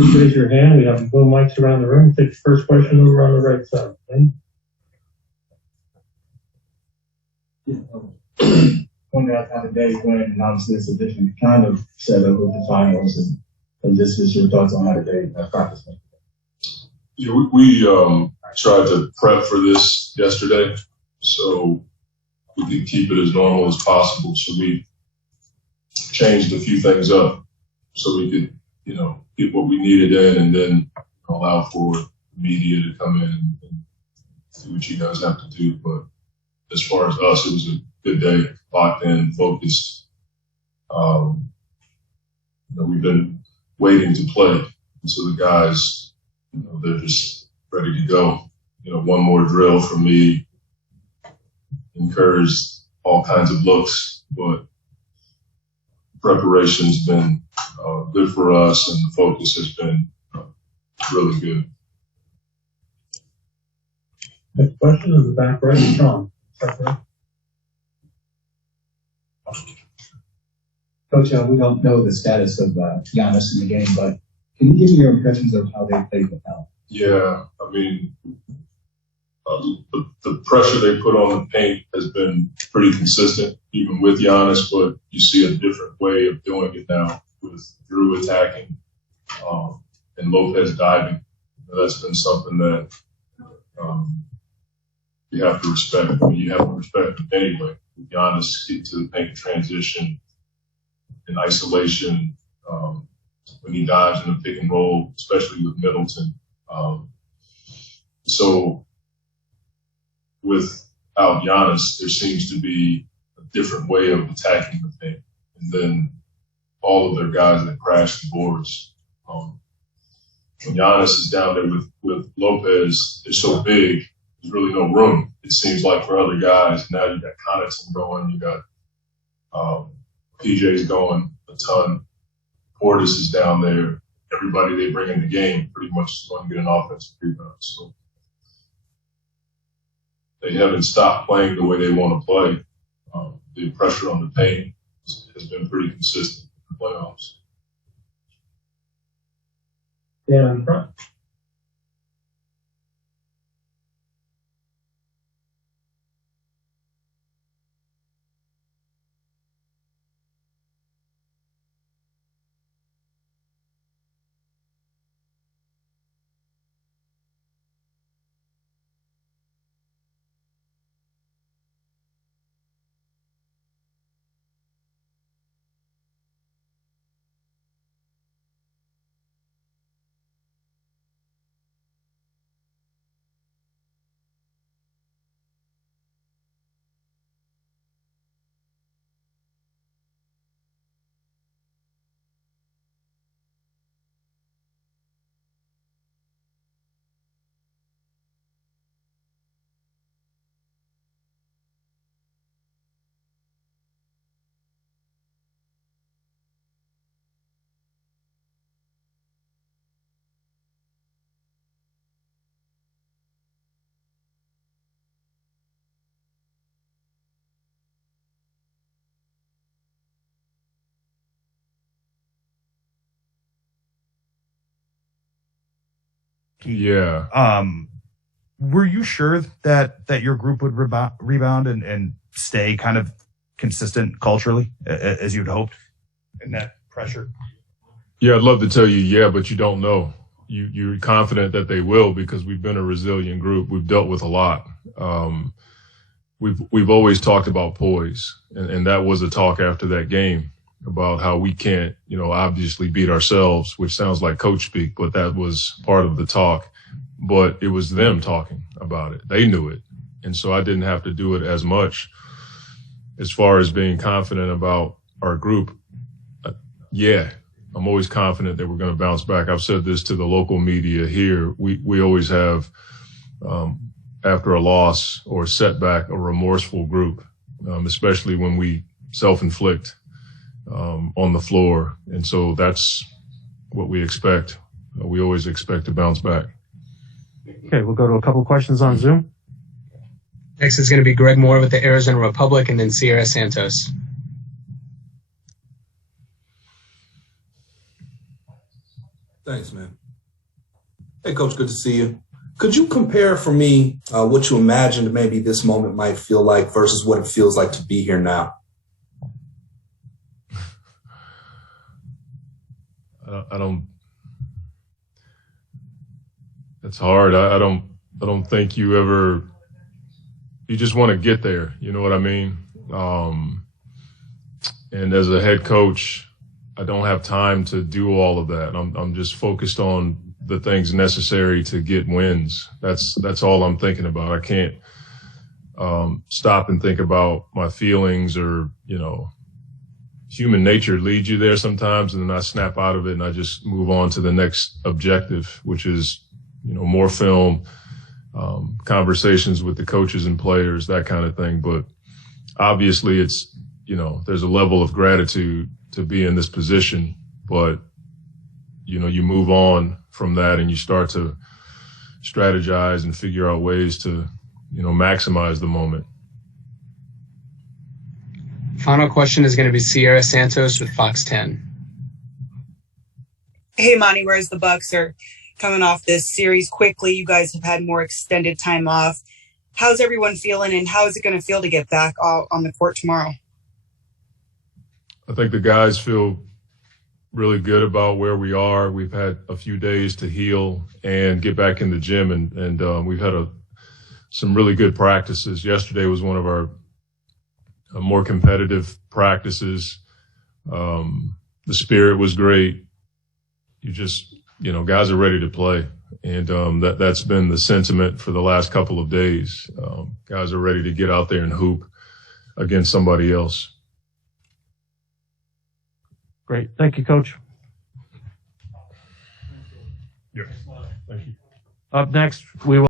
Please raise your hand. We have little mics around the room. Take the first question over on the right side. Pointed out how the day went, and obviously this edition kind of set up with the finals, and just your thoughts on how the day practice went. Yeah, we tried to prep for this yesterday, so we could keep it as normal as possible. So we changed a few things up so we could, get what we needed in, and then allow for media to come in and do what you guys have to do. But as far as us, it was a good day, locked in, focused. We've been waiting to play, and so the guys, they're just ready to go. One more drill from me encouraged all kinds of looks, but preparation's been good for us, and the focus has been really good. Next question is the back right, Sean. Coach, we don't know the status of Giannis in the game, but can you give me your impressions of how they played without? Yeah, the pressure they put on the paint has been pretty consistent, even with Giannis, but you see a different way of doing it now with Drew attacking and Lopez diving. That's been something that you have to respect. You have to respect him anyway. Giannis get to the paint transition in isolation when he dives in a pick and roll, especially with Middleton. So without Giannis, there seems to be a different way of attacking the paint. And then all of their guys that crash the boards. When Giannis is down there with Lopez, they're so big, there's really no room, it seems like, for other guys. Now you got Connaughton going, you got PJ's going a ton. Portis is down there. Everybody they bring in the game pretty much is going to get an offensive rebound. So they haven't stopped playing the way they want to play. The pressure on the paint has been pretty consistent in the playoffs. Yeah, in front. Yeah. Were you sure that your group would rebound and stay kind of consistent culturally as you'd hoped in that pressure? Yeah, I'd love to tell you, yeah, but you don't know. You're confident that they will because we've been a resilient group. We've dealt with a lot. We've always talked about poise, and that was a talk after that game about how we can't, obviously beat ourselves, which sounds like coach speak, but that was part of the talk. But it was them talking about it. They knew it. And so I didn't have to do it as much. As far as being confident about our group, yeah, I'm always confident that we're going to bounce back. I've said this to the local media here. We always have, after a loss or a setback, a remorseful group, especially when we self-inflict on the floor. And so that's what we expect. We always expect to bounce back. Okay, we'll go to a couple questions on Zoom. Next is going to be Greg Moore with the Arizona Republic, and then Sierra Santos. Thanks, man. Hey, Coach, good to see you. Could you compare for me what you imagined maybe this moment might feel like versus what it feels like to be here now? I don't. It's hard. I don't think you ever. You just want to get there. You know what I mean? And as a head coach, I don't have time to do all of that. I'm just focused on the things necessary to get wins. That's all I'm thinking about. I can't stop and think about my feelings or, human nature leads you there sometimes, and then I snap out of it and I just move on to the next objective, which is, more film, conversations with the coaches and players, that kind of thing. But obviously it's, there's a level of gratitude to be in this position, but, you move on from that and you start to strategize and figure out ways to, maximize the moment. Final question is going to be Sierra Santos with Fox 10. Hey, Monty, whereas the Bucks are coming off this series quickly, you guys have had more extended time off. How's everyone feeling, and how is it going to feel to get back on the court tomorrow? I think the guys feel really good about where we are. We've had a few days to heal and get back in the gym, and we've had some really good practices. Yesterday was one of our more competitive practices. The spirit was great. You just, guys are ready to play. And that's been the sentiment for the last couple of days. Guys are ready to get out there and hoop against somebody else. Great. Thank you, Coach. Yeah. Thank you. Up next, we will